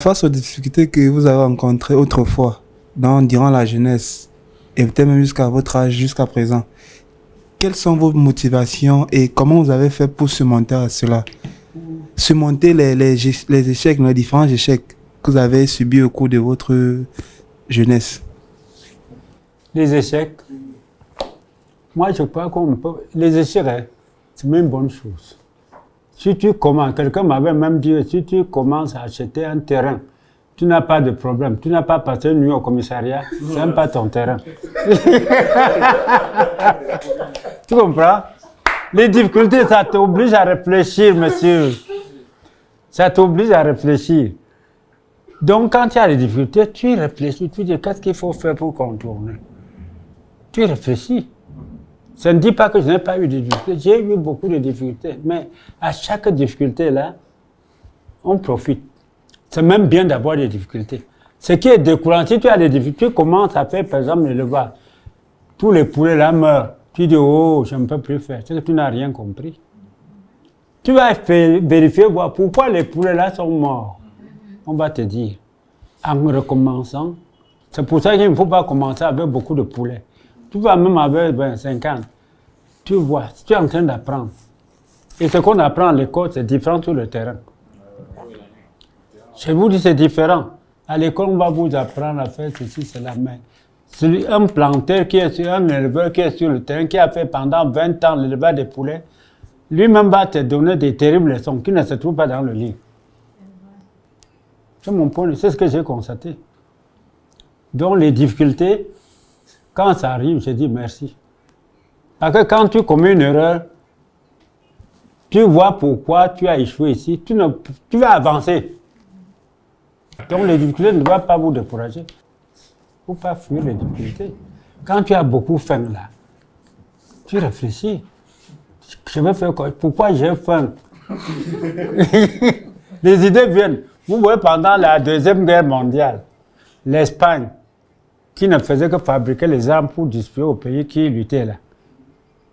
Face aux difficultés que vous avez rencontrées autrefois, durant la jeunesse, et peut-être même jusqu'à votre âge, jusqu'à présent, quelles sont vos motivations et comment vous avez fait pour surmonter à cela? Surmonter les échecs, les différents échecs que vous avez subis au cours de votre jeunesse. Les échecs, moi je crois qu'on peut. Les échecs, hein, c'est même une bonne chose. Si tu commences, quelqu'un m'avait même dit, si tu commences à acheter un terrain, tu n'as pas de problème. Tu n'as pas passé une nuit au commissariat, c'est même pas ton terrain. Tu comprends? Les difficultés, ça t'oblige à réfléchir, monsieur. Ça t'oblige à réfléchir. Donc, quand il y a des difficultés, tu réfléchis, tu dis qu'est-ce qu'il faut faire pour contourner. Tu réfléchis. Ça ne dit pas que je n'ai pas eu de difficultés. J'ai eu beaucoup de difficultés. Mais à chaque difficulté, là, on profite. C'est même bien d'avoir des difficultés. Ce qui est décourageant, si tu as des difficultés, tu commences à faire, par exemple, l'élevage. Tous les poulets là meurent. Tu dis, oh, je ne peux plus faire. C'est que tu n'as rien compris. Tu vas vérifier, voir pourquoi les poulets là sont morts. On va te dire, en recommençant. C'est pour ça qu'il ne faut pas commencer avec beaucoup de poulets. Tu vas même avec 50. Tu vois, si tu es en train d'apprendre. Et ce qu'on apprend à l'école, c'est différent sur le terrain. Je vous dis, c'est différent. À l'école, on va vous apprendre à faire ceci, cela. Mais un planteur qui est sur un éleveur qui est sur le terrain, qui a fait pendant 20 ans l'élevage des poulets, lui-même va te donner des terribles leçons qui ne se trouvent pas dans le livre. C'est mon point de vue, c'est ce que j'ai constaté. Donc les difficultés, quand ça arrive, je dis merci. Parce que quand tu commets une erreur, tu vois pourquoi tu as échoué ici, tu vas avancer. Donc les difficultés ne doivent pas vous décourager. Il ne faut pas fuir les difficultés. Quand tu as beaucoup faim là, tu réfléchis. Je vais faire quoi? Pourquoi j'ai faim? Les idées viennent. Vous voyez, pendant la Deuxième Guerre mondiale, l'Espagne, qui ne faisait que fabriquer les armes pour distribuer aux pays qui luttaient là.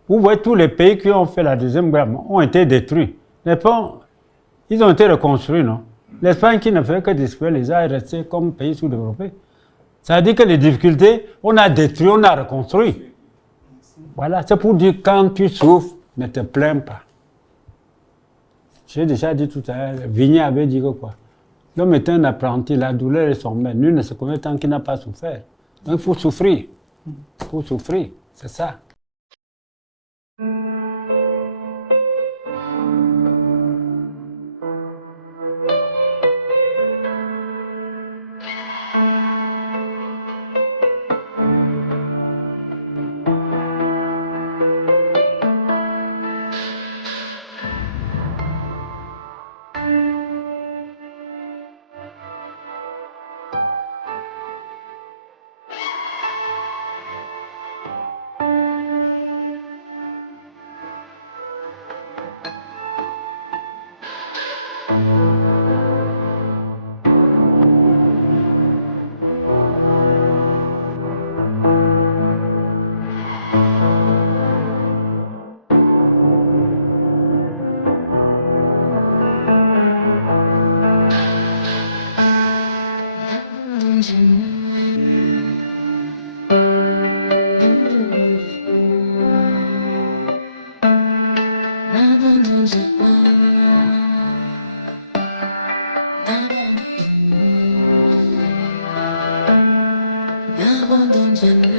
Vous voyez, tous les pays qui ont fait la Deuxième Guerre ont été détruits. Ils ont été reconstruits, non? L'Espagne qui ne fait que distribuer les armes est restée comme pays sous-développé. Ça veut dire que les difficultés, on a détruit, on a reconstruit. Voilà, c'est pour dire quand tu souffres, ne te plains pas. J'ai déjà dit tout à l'heure, Vigny avait dit que quoi? L'homme est un apprenti, la douleur est son maître. Nul ne se connaît tant qu'il n'a pas souffert. Donc il faut souffrir. Il faut souffrir, c'est ça. N'abandonne jamais.